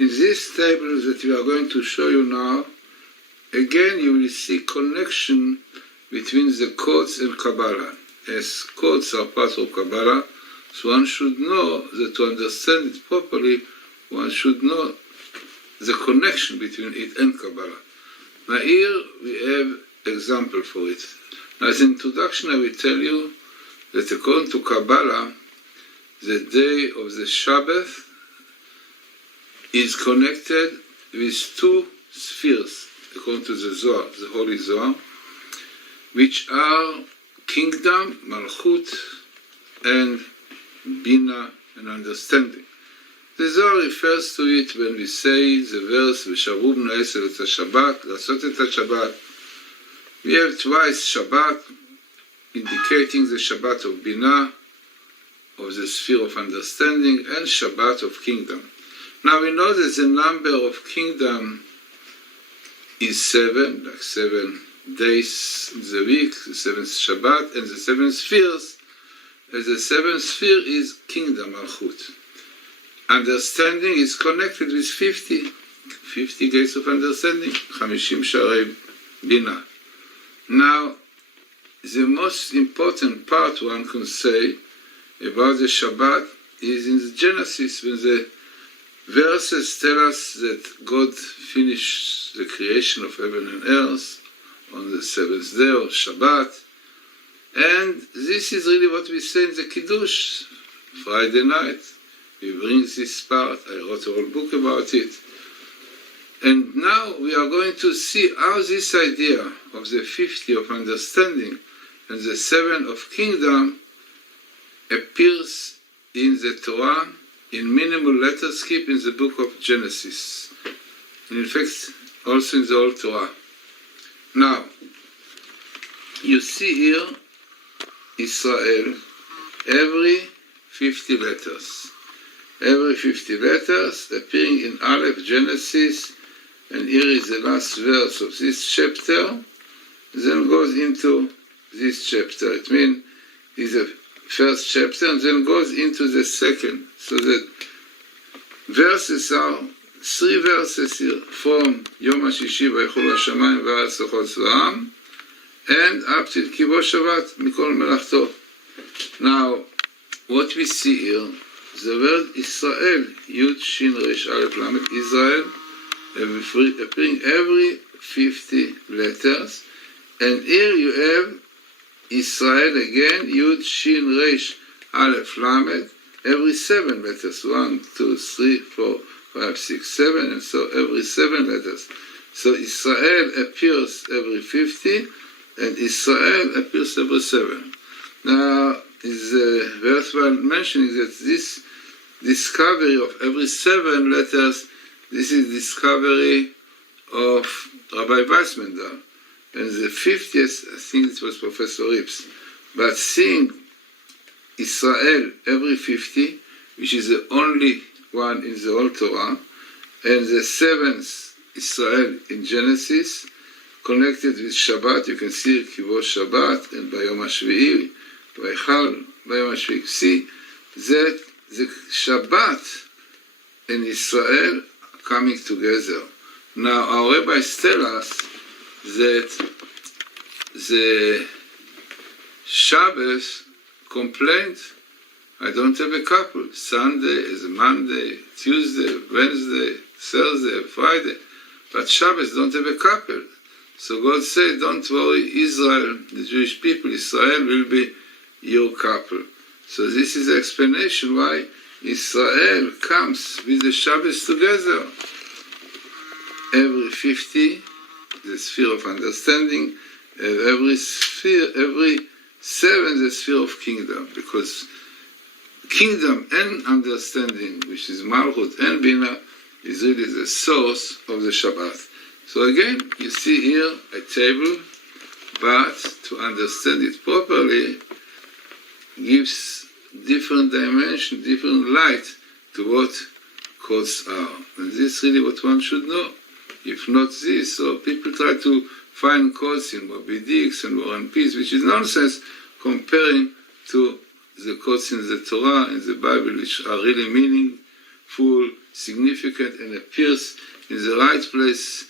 In this table that we are going to show you now, again you will see connection between the codes and Kabbalah. As codes are part of Kabbalah, so one should know that to understand it properly, one should know the connection between it and Kabbalah. Now here we have example for it. As an introduction, I will tell you that according to Kabbalah, the day of the Shabbat is connected with two spheres, according to the Zohar, the Holy Zohar, which are kingdom, Malchut, and Bina, and understanding. The Zohar refers to it when we say the verse, V'shavu b'nei Yisrael et ha-Shabbat, לעשות את השבת. We have twice Shabbat, indicating the Shabbat of Bina, of the sphere of understanding, and Shabbat of kingdom. Now we know that the number of kingdom is 7, like 7 days in the week, the 7th Shabbat, and the 7 spheres. As the 7th sphere is kingdom, Malchut. Understanding is connected with 50 gates of understanding, 50 Sharei Bina. Now, the most important part one can say about the Shabbat is in the Genesis, when the verses tell us that God finished the creation of heaven and earth on the 7th day of Shabbat. And this is really what we say in the Kiddush, Friday night. We bring this part, I wrote a whole book about it. And now we are going to see how this idea of the 50 of understanding and the 7 of kingdom appears in the Torah in minimal letters, keep in the book of Genesis. And in fact, also in the Old Torah. Now, you see here Israel, every 50 letters. Every 50 letters appearing in Aleph, Genesis, and here is the last verse of this chapter, then goes into this chapter. It means it's the first chapter and then goes into the second. So that verses are 3 verses here, from Yom HaShishi Vaychulu HaShamayim V'Haaretz L'chol Tzva'am, and up to Kibo Shabbat Mikol Melachto. Now, what we see here, the word Israel, Yud Shin Resh Aleph Lamed, Israel, appearing every 50 letters, and here you have Israel again, Yud Shin Resh Aleph Lamed, every 7 letters, 1, 2, 3, 4, 5, 6, 7, and so every 7 letters. So Israel appears every 50, and Israel appears every 7. Now, it's worthwhile mentioning that this discovery of every 7 letters, this is discovery of Rabbi Weissmender. And the 50th, I think it was Professor Rips. But seeing Israel every 50, which is the only one in the Old Torah, and the 7th Israel in Genesis, connected with Shabbat, you can see Kivo Shabbat, and Bayom HaShvi'i, Vaychal, Bayom HaShvi'i. See that the Shabbat and Israel are coming together. Now, our rabbis tell us that the Shabbos complained, I don't have a couple. Sunday is Monday, Tuesday, Wednesday, Thursday, Friday. But Shabbos don't have a couple. So God said, don't worry, Israel, the Jewish people, Israel will be your couple. So this is the explanation why Israel comes with the Shabbos together. Every 50, the sphere of understanding, every sphere, every 7, the sphere of kingdom, because kingdom and understanding, which is Malchut and Bina, is really the source of the Shabbat. So again, you see here a table, but to understand it properly, gives different dimension, different light to what codes are. And this is really what one should know. If not this, so people try to find codes in Moby Dicks and War and Peace, which is nonsense comparing to the codes in the Torah, in the Bible, which are really full, significant, and appears in the right place,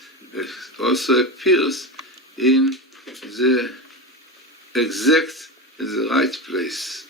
also appears in the exact, in the right place.